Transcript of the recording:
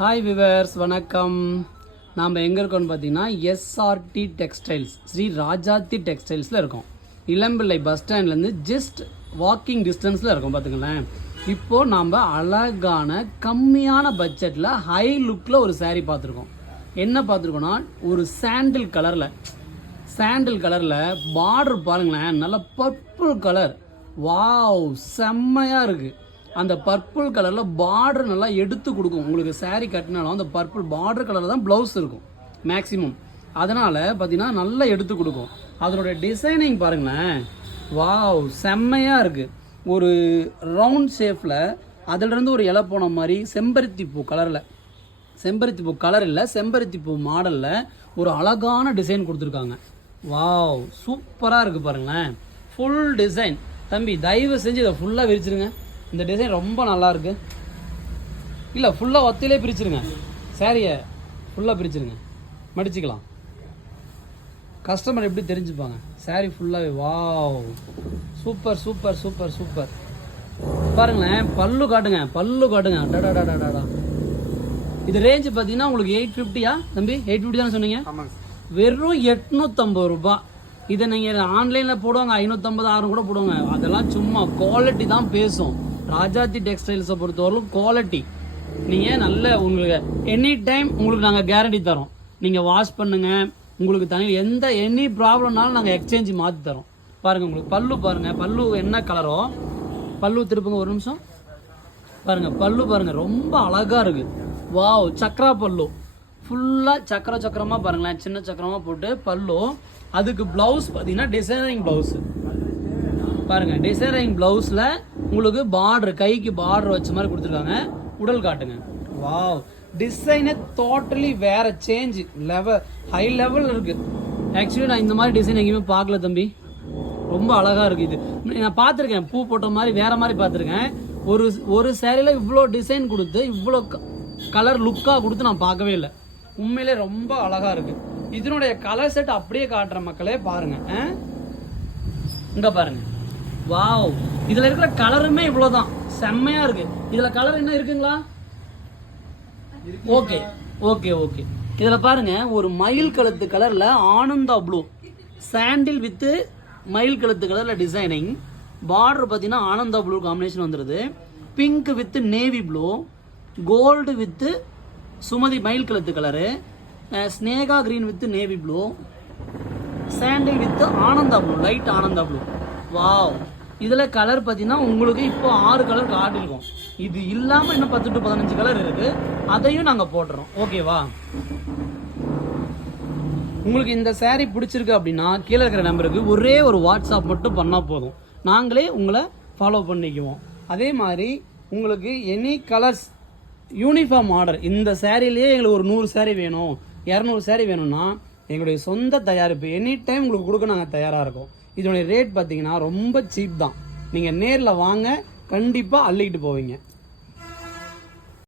Hi viewers, வணக்கம். நாம் எங்கே இருக்கோம்னு பார்த்தீங்கன்னா எஸ்ஆர்டி டெக்ஸ்டைல்ஸ், ஸ்ரீ ராஜாத்தி டெக்ஸ்டைல்ஸில் இருக்கோம். இளம்பிள்ளை பஸ் ஸ்டாண்ட்லேருந்து ஜஸ்ட் வாக்கிங் டிஸ்டன்ஸில் இருக்கோம். பார்த்துங்களேன், இப்போது நாம் அழகான கம்மியான பட்ஜெட்டில் ஹை லுக்கில் ஒரு saree பார்த்துருக்கோம். என்ன பார்த்துருக்கோன்னா, ஒரு சாண்டில் கலரில் பார்டர் பாருங்களேன், நல்ல பர்பிள் கலர். வாவ், செம்மையாக இருக்குது. அந்த பர்பிள் கலரில் பார்டர் நல்லா எடுத்து கொடுக்கும். உங்களுக்கு saree கட்டினாலும் அந்த பர்பிள் பார்டர் கலரில் தான் ப்ளவுஸ் இருக்கும் மேக்ஸிமம். அதனால் பார்த்தீங்கன்னா நல்லா எடுத்து கொடுக்கும். அதனுடைய டிசைனிங் பாருங்களேன், வாவ், செம்மையாக இருக்குது. ஒரு ரவுண்ட் ஷேப்பில் அதிலிருந்து ஒரு இலை போன மாதிரி செம்பருத்தி பூ கலரில், செம்பருத்தி பூ கலர் இல்லை, செம்பருத்தி பூ மாடலில் ஒரு அழகான டிசைன் கொடுத்துருக்காங்க. வாவ், சூப்பராக இருக்குது பாருங்களேன். Full design. தம்பி, தயவு செஞ்சு இதை ஃபுல்லாக விரிச்சிருங்க. இந்த டிசைன் ரொம்ப நல்லா இருக்கு. இல்லை, ஃபுல்லாக ஒத்தையிலே பிரிச்சுருங்க. சாரியை ஃபுல்லாக பிரிச்சுருங்க, மடிச்சுக்கலாம். கஸ்டமர் எப்படி தெரிஞ்சுப்பாங்க சாரி ஃபுல்லாகவே. Wow, super super super super. பாருங்களேன், பல்லு காட்டுங்க. டாடா. இது ரேஞ்சு பார்த்தீங்கன்னா உங்களுக்கு 850. தம்பி 850 தானே சொன்னீங்க? வெறும் 850 ரூபா. இதை நீங்கள் ஆன்லைனில் போடுவாங்க 550, 600 கூட போடுவாங்க. அதெல்லாம் சும்மா குவாலிட்டி தான் பேசும். ராஜாத்தி டெக்ஸ்டைல்ஸை பொறுத்தவரைக்கும் குவாலிட்டி. நீங்கள் நல்ல உங்களுக்கு எனி டைம் உங்களுக்கு நாங்கள் கேரண்டி தரோம். நீங்கள் வாஷ் பண்ணுங்கள், உங்களுக்கு தனி எனி ப்ராப்ளம்னாலும் நாங்கள் எக்ஸ்சேஞ்சு மாற்றி தரோம். பாருங்கள், உங்களுக்கு பல்லு பாருங்கள். பல்லு என்ன கலரோ, பல்லு திருப்புங்க ஒரு நிமிஷம். பாருங்கள், பல்லு பாருங்கள், ரொம்ப அழகாக இருக்குது. வாவ், சக்கரா பல்லு ஃபுல்லாக சக்கரமாக பாருங்களேன், சின்ன சக்கரமாக போட்டு பல்லு. அதுக்கு ப்ளவுஸ் பார்த்தீங்கன்னா டிசைனிங் ப்ளவுஸு பாருங்கள். டிசைனிங் ப்ளவுஸில் உங்களுக்கு பார்டர், கைக்கு பார்டர் வச்ச மாதிரி கொடுத்துருக்காங்க. உடல் காட்டுங்க. வாவ், டிசைனே டோட்டலி வேறு சேஞ்ச் ஹை லெவல் இருக்குது. ஆக்சுவலி நான் இந்த மாதிரி டிசைன் எங்கேயுமே பார்க்கல தம்பி. ரொம்ப அழகாக இருக்குது. இது நான் பார்த்துருக்கேன், பூ போட்ட மாதிரி வேறு மாதிரி பார்த்துருக்கேன். ஒரு சேரீல இவ்வளோ டிசைன் கொடுத்து இவ்வளோ கலர் லுக்காக கொடுத்து நான் பார்க்கவே இல்லை. உண்மையிலே ரொம்ப அழகாக இருக்குது. இதனுடைய கலர் செட் அப்படியே காட்டுற மக்களே பாருங்கள். இங்கே பாருங்கள். வாவ், இதில் இருக்கிற கலருமே இவ்வளோதான், செம்மையாக இருக்குது. இதில் கலர் என்ன இருக்குங்களா? ஓகே. இதில் பாருங்கள், ஒரு மயில் கழுத்து கலரில் ஆனந்தா ப்ளூ, சாண்டில் வித்து மயில் கழுத்து கலரில் டிசைனிங். பார்டர் பார்த்தீங்கன்னா ஆனந்தா ப்ளூ காம்பினேஷன் வந்துடுது. Pink with navy blue, gold with Sumathi மயில் கழுத்து colour, Sneha green with navy blue, sandal with Ananda blue, light Ananda blue. Wow, இதில் கலர் பார்த்தீங்கன்னா உங்களுக்கு இப்போ 6 கலர் காட்டிருக்கோம். இது இல்லாமல் இன்னும் 10 to 15 கலர் இருக்குது. அதையும் நாங்கள் போட்டுறோம். ஓகேவா? உங்களுக்கு இந்த saree பிடிச்சிருக்கு அப்படின்னா கீழே இருக்கிற நம்பருக்கு ஒரே ஒரு வாட்ஸ்அப் மட்டும் பண்ணால் போதும். நாங்களே உங்களை ஃபாலோ பண்ணிக்குவோம். அதே மாதிரி உங்களுக்கு எனி கலர்ஸ் யூனிஃபார்ம் ஆர்டர், இந்த சேரீலேயே எங்களுக்கு ஒரு 100 saree வேணும், 200 saree வேணும்னா எங்களுடைய சொந்த தயாரிப்பு எனி டைம் உங்களுக்கு கொடுக்க நாங்கள் தயாராக இருக்கோம். இதனுடைய ரேட் பார்த்தீங்கன்னா ரொம்ப சீப் தான். நீங்கள் நேரில் வாங்க, கண்டிப்பாக அள்ளிக்கிட்டு போவீங்க.